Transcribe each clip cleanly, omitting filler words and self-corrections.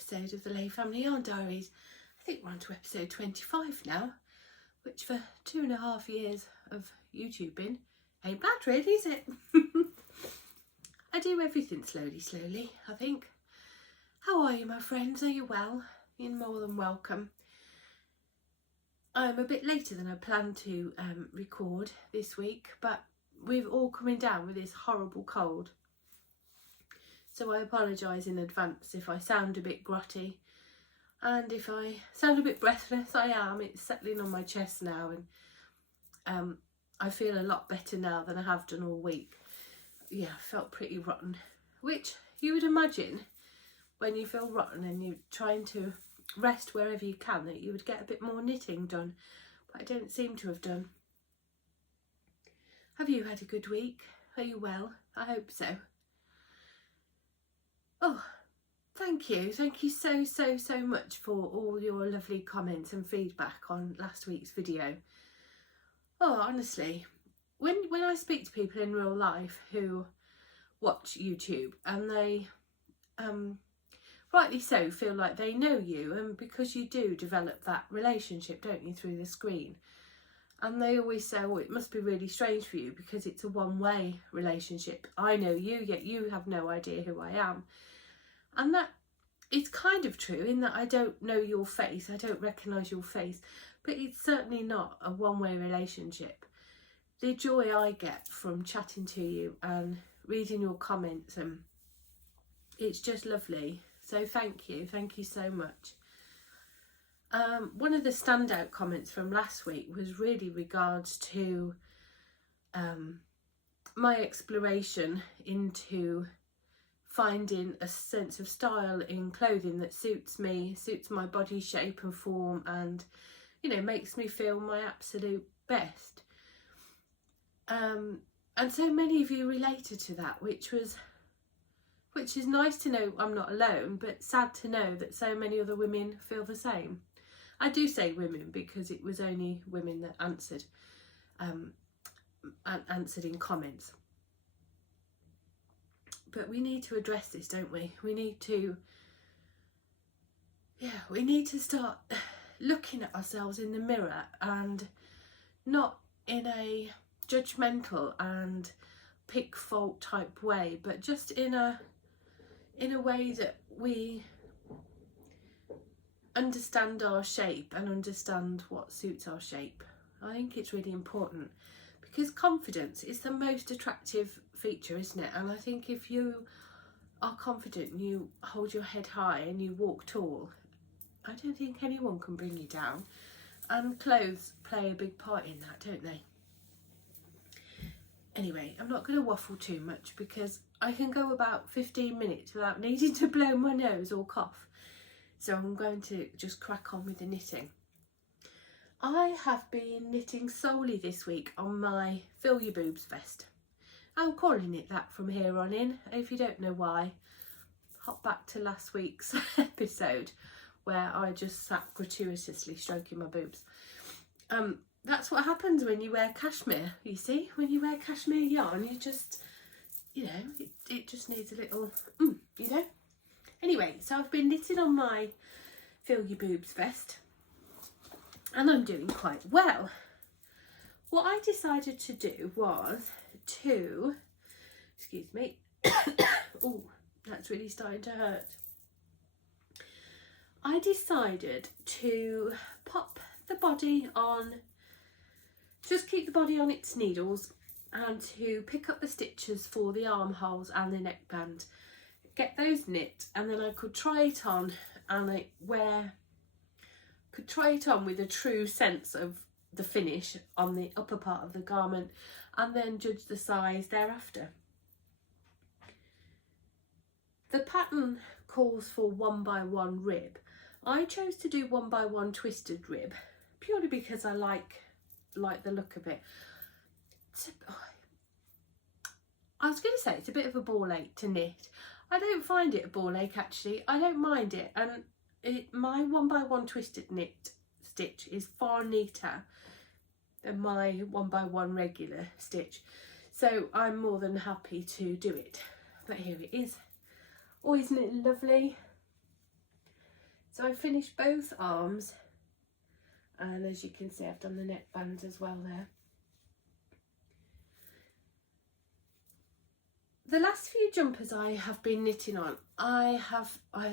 episode of the Layfamilyyarn Diaries. I think we're on to episode 25 now, which for 2.5 years of YouTubing ain't bad really, is it? I do everything slowly, I think. How are you, my friends? Are you well? You're more than welcome. I'm a bit later than I planned to record this week, but we're all coming down with this horrible cold. So I apologise in advance if I sound a bit grotty, and if I sound a bit breathless. I am. It's settling on my chest now, and I feel a lot better now than I have done all week. Yeah, I felt pretty rotten, which you would imagine when you feel rotten and you're trying to rest wherever you can that you would get a bit more knitting done, but I don't seem to have done. Have you had a good week? Are you well? I hope so. Oh, thank you so much for all your lovely comments and feedback on last week's video. Oh, honestly, when I speak to people in real life who watch YouTube and they rightly so feel like they know you, and because you do develop that relationship, don't you, through the screen, and they always say, oh, it must be really strange for you because it's a one-way relationship. I know you, yet you have no idea who I am. And that is kind of true in that I don't know your face, I don't recognise your face, but it's certainly not a one-way relationship. The joy I get from chatting to you and reading your comments, and it's just lovely. So thank you so much. One of the standout comments from last week was really regards to my exploration into finding a sense of style in clothing that suits me, suits my body shape and form, and, you know, makes me feel my absolute best. And so many of you related to that, which is nice to know I'm not alone, but sad to know that so many other women feel the same. I do say women because it was only women that answered in comments. But we need to address this, don't we? We need to start looking at ourselves in the mirror, and not in a judgmental and pick fault type way, but just in a way that we understand our shape and understand what suits our shape. I think it's really important, because confidence is the most attractive feature, isn't it? And I think if you are confident and you hold your head high and you walk tall, I don't think anyone can bring you down. And clothes play a big part in that, don't they? Anyway, I'm not going to waffle too much because I can go about 15 minutes without needing to blow my nose or cough. So I'm going to just crack on with the knitting. I have been knitting solely this week on my Fill Your Boobs vest. I'm calling it that from here on in. If you don't know why, hop back to last week's episode where I just sat gratuitously stroking my boobs. That's what happens when you wear cashmere, you see. When you wear cashmere yarn, you just, you know, it just needs a little, you know. Anyway, so I've been knitting on my Fill Your Boobs vest, and I'm doing quite well. What I decided to do was to, excuse me, oh, that's really starting to hurt. I decided to pop the body on, just keep the body on its needles, and to pick up the stitches for the armholes and the neckband, get those knit, and then I could try it on, and could try it on with a true sense of the finish on the upper part of the garment, and then judge the size thereafter. The pattern calls for 1x1 rib. I chose to do 1x1 twisted rib purely because I like the look of it. I was going to say it's a bit of a ball ache to knit. I don't find it a ball ache actually. I don't mind it, and my 1x1 twisted knit stitch is far neater than my 1x1 regular stitch, so I'm more than happy to do it. But here it is. Oh, isn't it lovely? So I finished both arms, and as you can see I've done the neckbands as well there. The last few jumpers I have been knitting on, I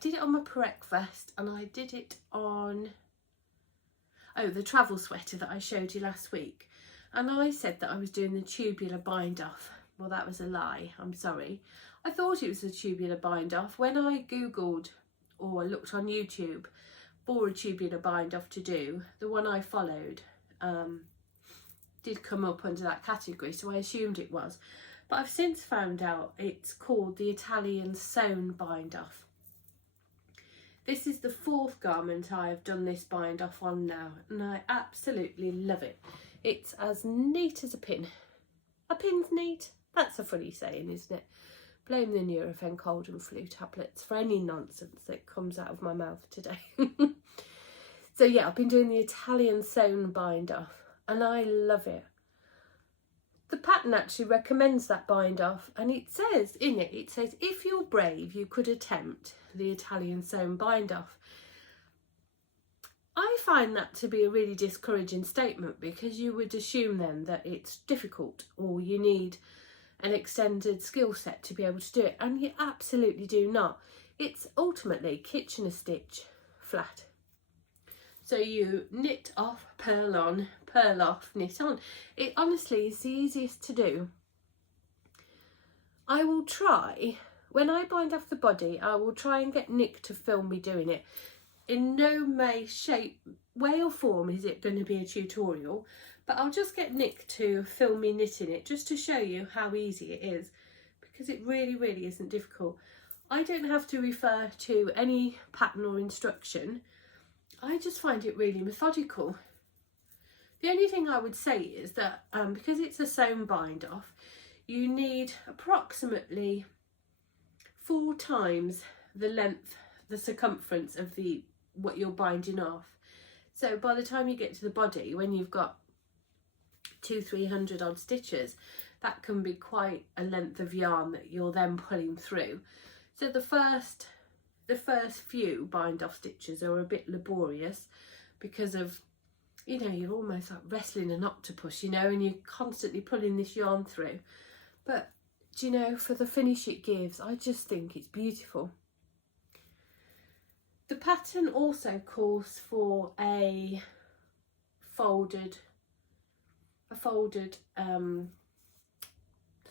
did it on my Perec vest, and I did it on the travel sweater that I showed you last week, and I said that I was doing the tubular bind off. Well, that was a lie, I'm sorry. I thought it was a tubular bind off. When I googled or looked on YouTube for a tubular bind off to do, the one I followed did come up under that category, so I assumed it was. But I've since found out it's called the Italian sewn bind off. This is the 4th garment I have done this bind off on now, and I absolutely love it. It's as neat as a pin. A pin's neat? That's a funny saying, isn't it? Blame the Nurofen cold and flu tablets for any nonsense that comes out of my mouth today. So yeah, I've been doing the Italian sewn bind off, and I love it. The pattern actually recommends that bind off, and it says in it, if you're brave you could attempt the Italian sewn bind off. I find that to be a really discouraging statement, because you would assume then that it's difficult or you need an extended skill set to be able to do it, and you absolutely do not. It's ultimately Kitchener stitch flat. So you knit off, purl on, purl off, knit on. It honestly is the easiest to do. I will try, when I bind off the body, I will try and get Nick to film me doing it. In no way, shape, way or form is it going to be a tutorial, but I'll just get Nick to film me knitting it just to show you how easy it is, because it really, really isn't difficult. I don't have to refer to any pattern or instruction. I just find it really methodical. The only thing I would say is that because it's a sewn bind off, you need approximately 4 times the length, the circumference of what you're binding off. So by the time you get to the body, when you've got 200-300 odd stitches, that can be quite a length of yarn that you're then pulling through. So the first few bind off stitches are a bit laborious, because of, you know, you're almost like wrestling an octopus, you know, and you're constantly pulling this yarn through. But do you know, for the finish it gives, I just think it's beautiful. The pattern also calls for a folded, it's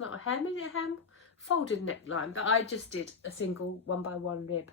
not a hem, is it a hem? Folded neckline, but I just did a single 1x1 rib.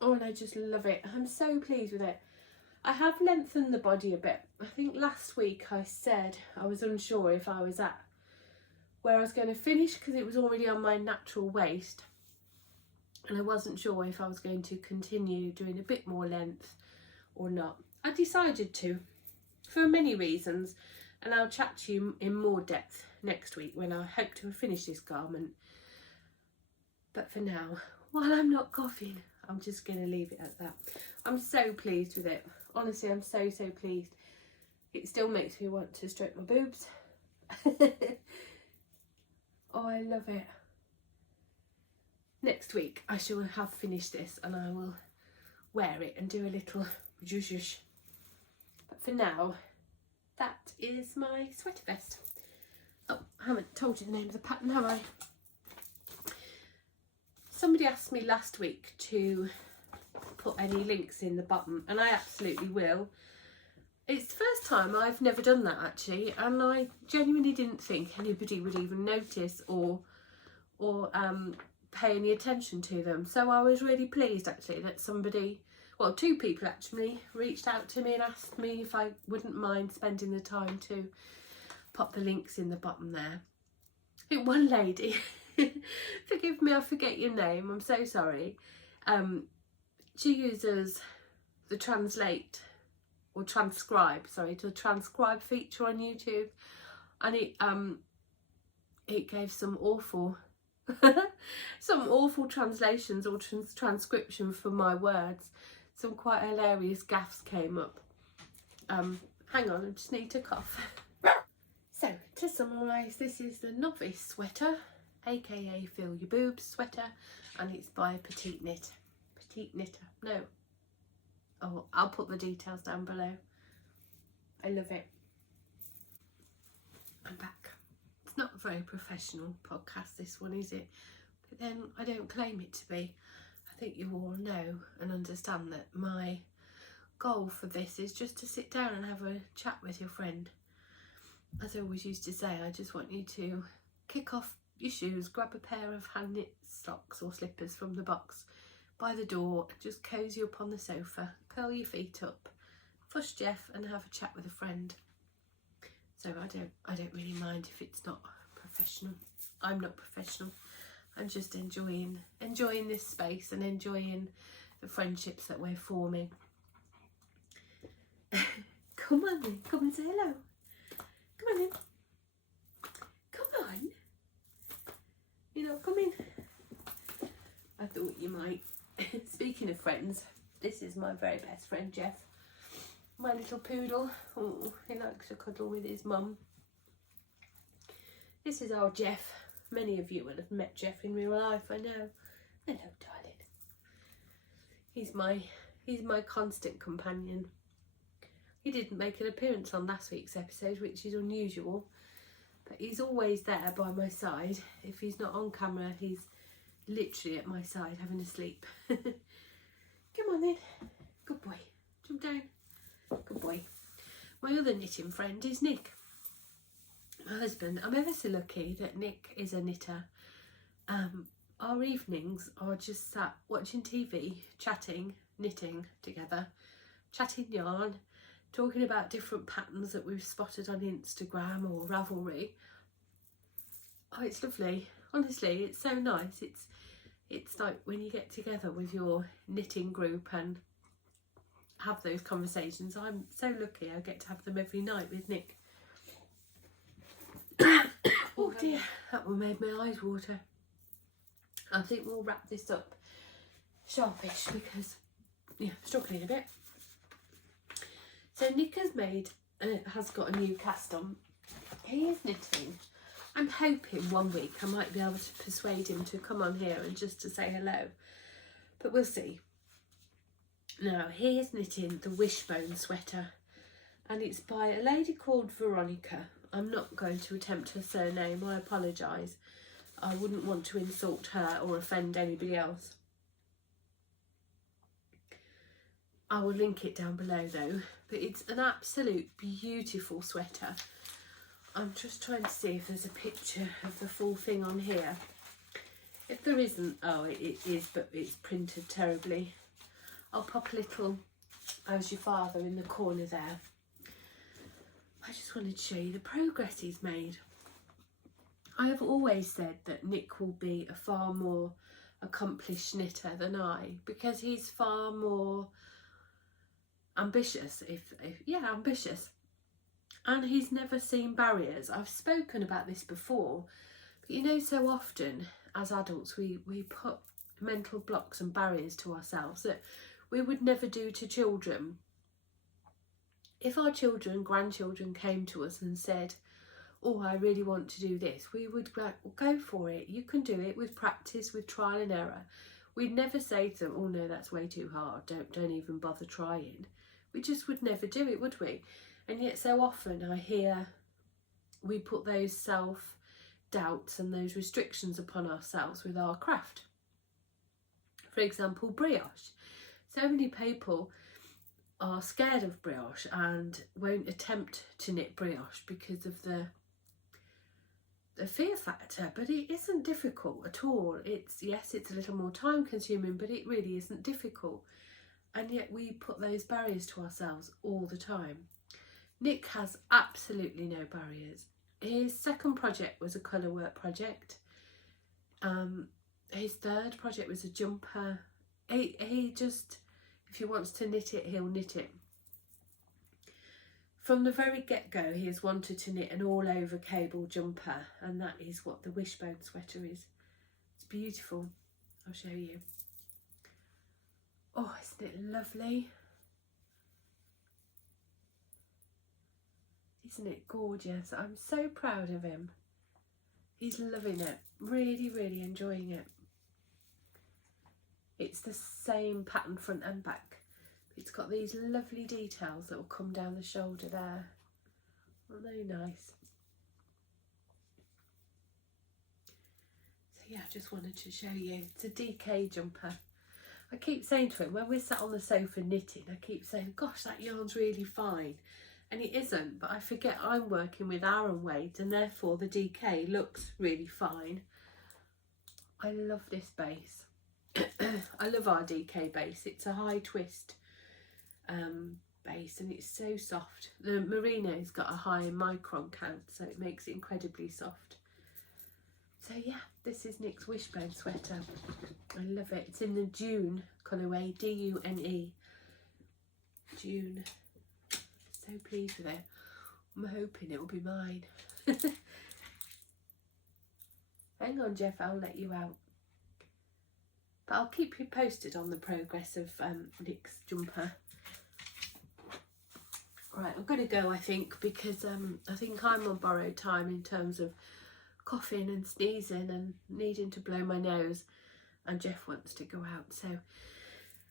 Oh, and I just love it. I'm so pleased with it. I have lengthened the body a bit. I think last week I said I was unsure if I was at where I was going to finish, because it was already on my natural waist, and I wasn't sure if I was going to continue doing a bit more length or not. I decided to, for many reasons, and I'll chat to you in more depth next week when I hope to have finished this garment. But for now, while I'm not coughing, I'm just going to leave it at that. I'm so pleased with it. Honestly, I'm so pleased. It still makes me want to stroke my boobs. Oh, I love it. Next week I shall have finished this, and I will wear it and do a little zhuzh. But for now, that is my sweater vest. Oh, I haven't told you the name of the pattern, have I? Somebody asked me last week to put any links in the bottom, and I absolutely will. It's the first time I've never done that actually, and I genuinely didn't think anybody would even notice or pay any attention to them. So I was really pleased actually that somebody, well, 2 people actually, reached out to me and asked me if I wouldn't mind spending the time to pop the links in the bottom there. I think one lady, forgive me, I forget your name, I'm so sorry. She uses the translate or transcribe, sorry, the transcribe feature on YouTube, and it gave some awful translations or transcription for my words. Some quite hilarious gaffes came up. Hang on, I just need to cough. So to summarise, this is the Novice sweater, aka Fill Your Boobs sweater, and it's by Petite Knit. petite knitter. No. Oh, I'll put the details down below. I love it. I'm back. It's not a very professional podcast, this one, is it? But then I don't claim it to be. I think you all know and understand that my goal for this is just to sit down and have a chat with your friend. As I always used to say, I just want you to kick off your shoes, grab a pair of hand knit socks or slippers from the box by the door, and just cosy up on the sofa, curl your feet up, fuss Jeff and have a chat with a friend. So I don't really mind if it's not professional. I'm not professional. I'm just enjoying this space and enjoying the friendships that we're forming. Come on then, come and say hello. Come on in. Come on. You're not coming? I thought you might. Speaking of friends, this is my very best friend Jeff. My little poodle. Oh, he likes to cuddle with his mum. This is our Jeff. Many of you will have met Jeff in real life, I know. Hello, darling. He's my constant companion. He didn't make an appearance on last week's episode, which is unusual, but he's always there by my side. If he's not on camera, he's literally at my side having a sleep. Come on then. Good boy. Jump down. Good boy. My other knitting friend is Nick. My husband. I'm ever so lucky that Nick is a knitter. Our evenings are just sat watching TV, chatting, knitting together, chatting yarn, talking about different patterns that we've spotted on Instagram or Ravelry. Oh, it's lovely. Honestly, it's so nice. It's like when you get together with your knitting group and have those conversations. I'm so lucky I get to have them every night with Nick. Oh dear, that one made my eyes water. I think we'll wrap this up sharpish because, yeah, struggling a bit. So Nick has got a new cast on. He is knitting. I'm hoping one week I might be able to persuade him to come on here and just to say hello. But we'll see. Now, he is knitting the Wishbone sweater. And it's by a lady called Veronica. I'm not going to attempt her surname. I apologise. I wouldn't want to insult her or offend anybody else. I will link it down below though. But it's an absolute beautiful sweater. I'm just trying to see if there's a picture of the full thing on here. If there isn't, oh, it is, but it's printed terribly. I'll pop a little "How's your father" in the corner there. I just wanted to show you the progress he's made. I have always said that Nick will be a far more accomplished knitter than I, because he's far more ambitious, ambitious. And he's never seen barriers. I've spoken about this before, but you know, so often as adults we put mental blocks and barriers to ourselves that we would never do to children. If our children, grandchildren came to us and said, "Oh, I really want to do this," we would go, well, go for it. You can do it with practice, with trial and error. We'd never say to them, "Oh no, that's way too hard. Don't even bother trying." We just would never do it, would we? And yet so often I hear we put those self-doubts and those restrictions upon ourselves with our craft. For example, brioche. So many people are scared of brioche and won't attempt to knit brioche because of the fear factor, but it isn't difficult at all. It's a little more time consuming, but it really isn't difficult. And yet we put those barriers to ourselves all the time. Nick has absolutely no barriers. His second project was a colour work project. His third project was a jumper. He just, if he wants to knit it, he'll knit it. From the very get-go, he has wanted to knit an all-over cable jumper, and that is what the Wishbone sweater is. It's beautiful. I'll show you. Oh, isn't it lovely? Isn't it gorgeous? I'm so proud of him. He's loving it. Really, really enjoying it. It's the same pattern front and back. It's got these lovely details that will come down the shoulder there. Aren't they nice? So yeah, I just wanted to show you. It's a DK jumper. I keep saying to him, when we're sat on the sofa knitting, I keep saying, gosh, that yarn's really fine. And it isn't, but I forget I'm working with Aran weight, and therefore the DK looks really fine. I love this base. I love our DK base. It's a high twist base, and it's so soft. The merino's got a high micron count, so it makes it incredibly soft. So yeah, this is Nick's Wishbone sweater. I love it. It's in the Dune colourway, D-U-N-E. Dune. So pleased with it. I'm hoping it will be mine. Hang on, Jeff, I'll let you out. But I'll keep you posted on the progress of Nick's jumper. Right, I'm going to go, I think, because I think I'm on borrowed time in terms of coughing and sneezing and needing to blow my nose, and Jeff wants to go out. So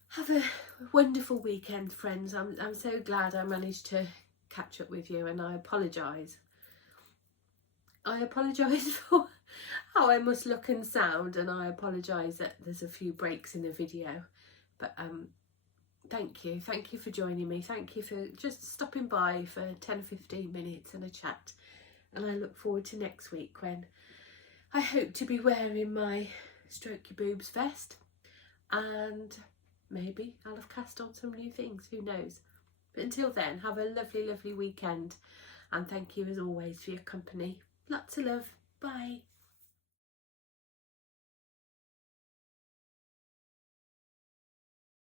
have a wonderful weekend, friends. I'm so glad I managed to catch up with you, and I apologise. I apologise for how I must look and sound, and I apologise that there's a few breaks in the video, but thank you for joining me. Thank you for just stopping by for 10 or 15 minutes and a chat, and I look forward to next week, when I hope to be wearing my Stroke Your Boobs vest, and maybe I'll have cast on some new things, who knows. But until then, have a lovely weekend, and thank you as always for your company. Lots of love. Bye.